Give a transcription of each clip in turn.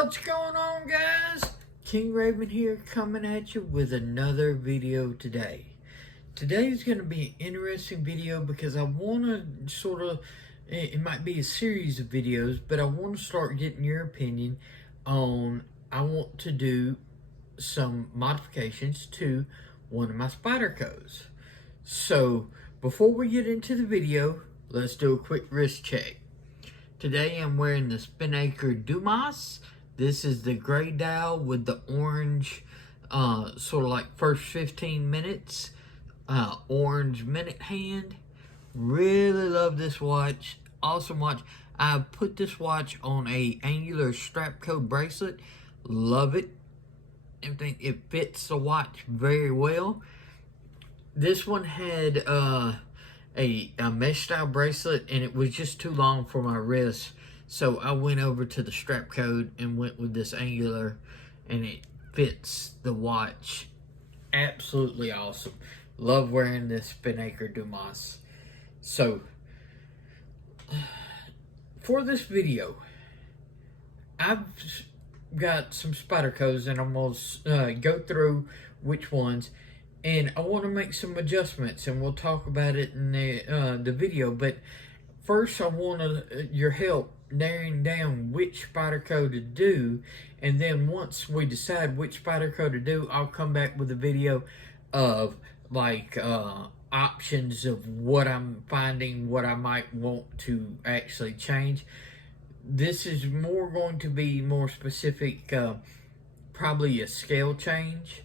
What's going on, guys? King Raven here, coming at you with another video today. Today's going to be an interesting video because I want to sort of, it might be a series of videos, but I want to start getting your opinion on, I want to do some modifications to one of my Spydercos. So, before we get into the video, let's do a quick wrist check. Today I'm wearing the Spyderco Dumas. This is the gray dial with the orange, sort of like first 15 minutes, orange minute hand. Really love this watch. Awesome watch. I put this watch on a angular Spyderco bracelet. Love it. Everything, it fits the watch very well. This one had a mesh style bracelet, and it was just too long for my wrist. So I went over to the Spyderco and went with this angular, and it fits the watch absolutely awesome. Love wearing this Spyderco Dumas. So, for this video, I've got some Spydercos, and I'm going to go through which ones, and I want to make some adjustments, and we'll talk about it in the video. But first, I want your help narrowing down which Spyderco to do, and then once we decide which Spyderco to do, I'll come back with a video of like options of what I'm finding, what I might want to actually change. This is more going to be more specific, probably a scale change,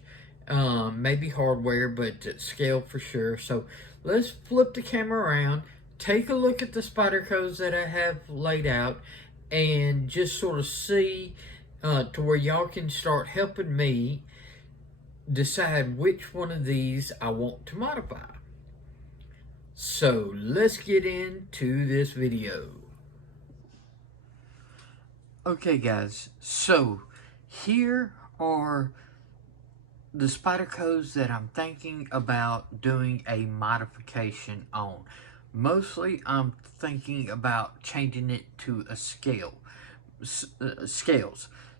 maybe hardware, but scale for sure. So let's flip the camera around, take a look at the Spydercos that I have laid out, and just sort of see to where y'all can start helping me decide which one of these I want to modify. So let's get into this video. Okay guys, so here are the Spydercos that I'm thinking about doing a modification on. Mostly I'm thinking about changing it to a scales.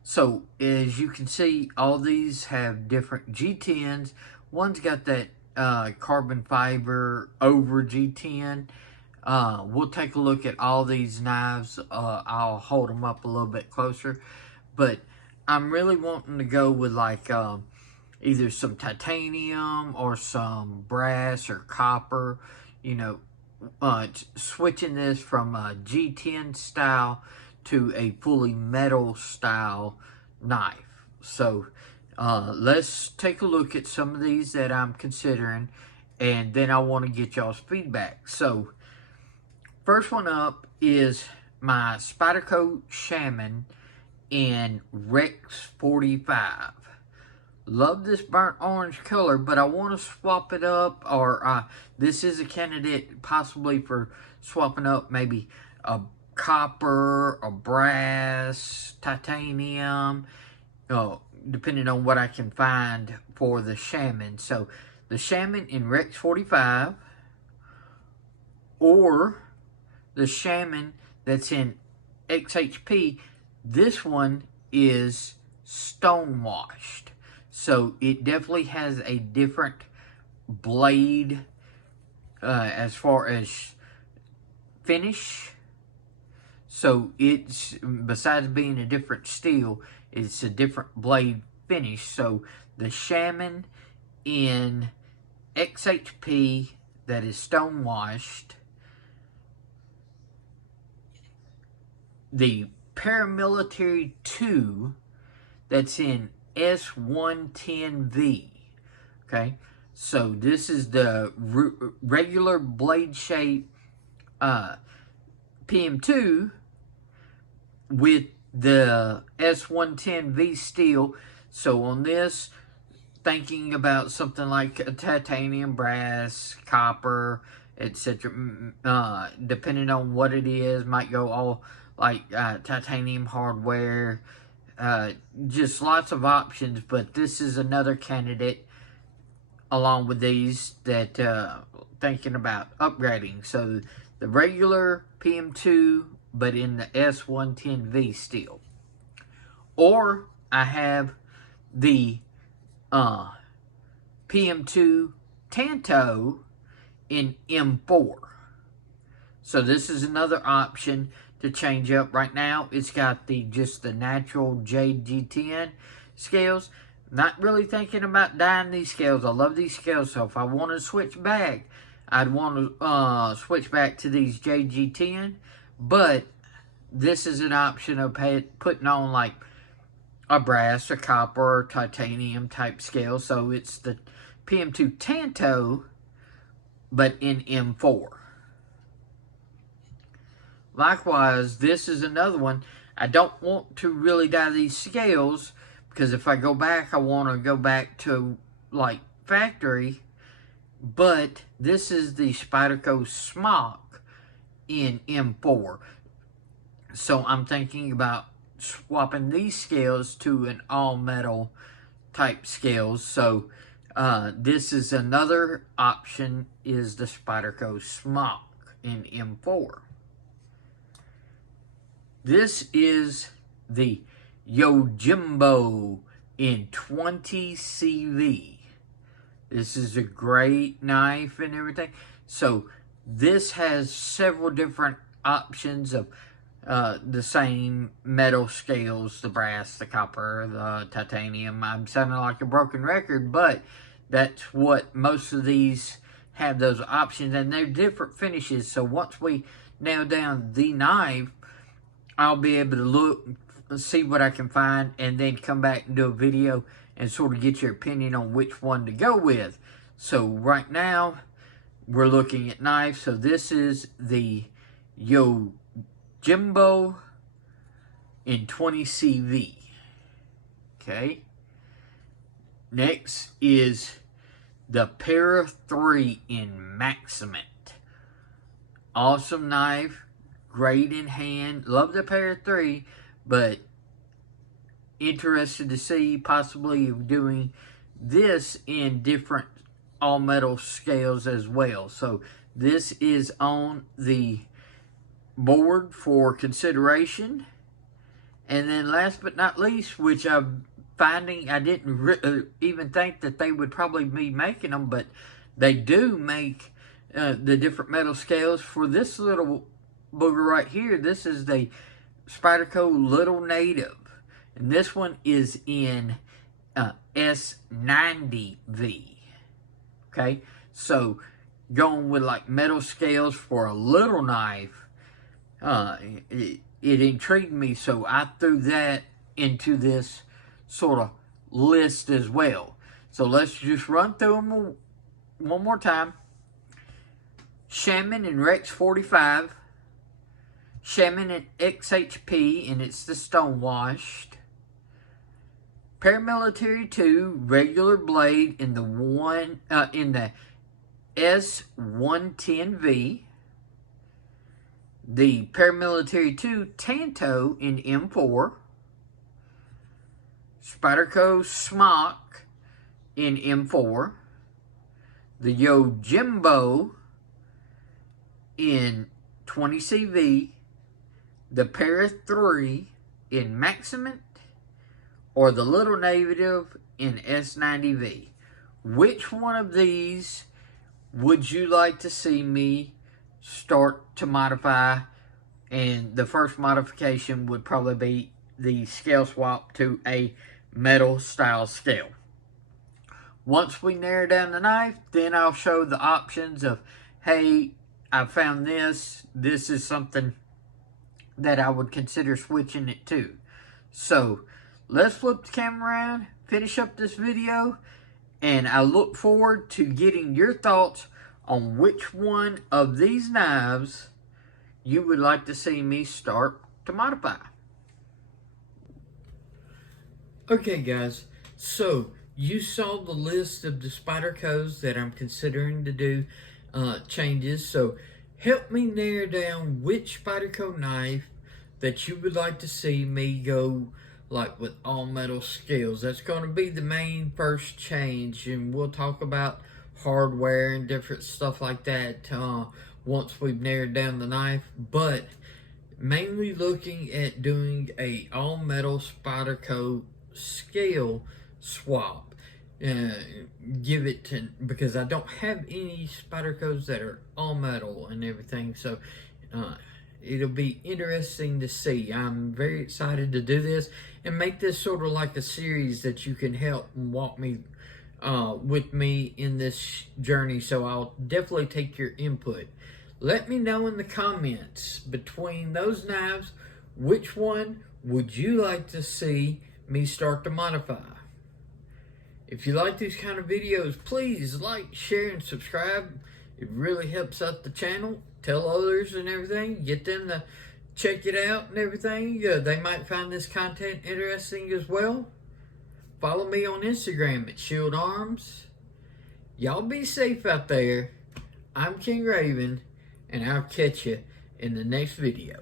So as you can see, all these have different G10s. One's got that carbon fiber over G10. We'll take a look at all these knives. I'll hold them up a little bit closer. But I'm really wanting to go with like either some titanium or some brass or copper. You know, switching this from a G10 style to a fully metal style knife. So let's take a look at some of these that I'm considering, and then I want to get y'all's feedback. So first one up is my Spyderco Shaman in Rex 45. Love this burnt orange color, but I want to swap it up, or this is a candidate possibly for swapping up maybe a copper, a brass, titanium, depending on what I can find for the Shaman. So the Shaman in Rex 45, or the Shaman that's in XHP. This one is stone washed. So it definitely has a different blade as far as finish. So it's, besides being a different steel, it's a different blade finish. So the Shaman in XHP that is stone washed. The Paramilitary 2 that's in S110V. Okay, so this is the regular blade shape PM2 with the S110V steel. So on this, thinking about something like a titanium, brass, copper, etc. Depending on what it is, might go all like titanium hardware. Just lots of options, but this is another candidate along with these that thinking about upgrading. So the regular PM2, but in the S110V steel. Or I have the PM2 Tanto in M4. So this is another option to change up. Right now, it's got just the natural JG10 scales. Not really thinking about dyeing these scales. I love these scales, so if I want to switch back, I'd want to switch back to these JG10. But this is an option of putting on like a brass, a copper, or titanium type scale. So it's the PM2 Tanto, but in M4. Likewise, this is another one. I don't want to really dye these scales because if I go back, I want to go back to like factory. But this is the Spyderco Smock in M4. So I'm thinking about swapping these scales to an all-metal type scales. So this is another option, is the Spyderco Smock in M4. This is the Yojimbo in 20 CV. This is a great knife and everything. So this has several different options of the same metal scales, the brass, the copper, the titanium. I'm sounding like a broken record, but that's what most of these have, those options, and they're different finishes. So once we nail down the knife, I'll be able to look, see what I can find, and then come back and do a video and sort of get your opinion on which one to go with. So right now, we're looking at knives. So this is the Yojimbo in 20 CV. Okay. Next is the Para 3 in Maximate. Awesome knife. Great in hand. Love the Para 3, but interested to see possibly of doing this in different all-metal scales as well. So this is on the board for consideration. And then last but not least, which I'm finding, I didn't even think that they would probably be making them, but they do make the different metal scales for this little booger right here. This is the Spyderco Little Native, and this one is in S90V. Okay, so going with like metal scales for a little knife, it intrigued me, so I threw that into this sort of list as well. So let's just run through them one more time. Shaman and Rex 45. Shaman and XHP, and it's the stonewashed. Paramilitary 2 regular blade in the S110V. The Paramilitary 2 Tanto in M4. Spyderco Smock in M4. The Yojimbo in 20 CV. The Para 3 in Maximate, or the Little Native in S90V. Which one of these would you like to see me start to modify? And the first modification would probably be the scale swap to a metal style scale. Once we narrow down the knife, then I'll show the options of, hey, I found this. This is something that I would consider switching it to. So let's flip the camera around, finish up this video, and I look forward to getting your thoughts on which one of these knives you would like to see me start to modify. Okay guys, so you saw the list of the Spydercos that I'm considering to do changes. So help me narrow down which Spyderco knife that you would like to see me go like with all metal scales. That's going to be the main first change, and we'll talk about hardware and different stuff like that once we've narrowed down the knife. But mainly looking at doing a all metal Spyderco scale swap. Give it to, because I don't have any Spydercos that are all metal and everything, so it'll be interesting to see. I'm very excited to do this and make this sort of like a series that you can help and walk me with me in this journey. So I'll definitely take your input. Let me know in the comments, between those knives, which one would you like to see me start to modify? If you like these kind of videos, please like, share, and subscribe. It really helps out the channel. Tell others and everything. Get them to check it out and everything. They might find this content interesting as well. Follow me on Instagram at Shield Arms. Y'all be safe out there. I'm King Raven, and I'll catch you in the next video.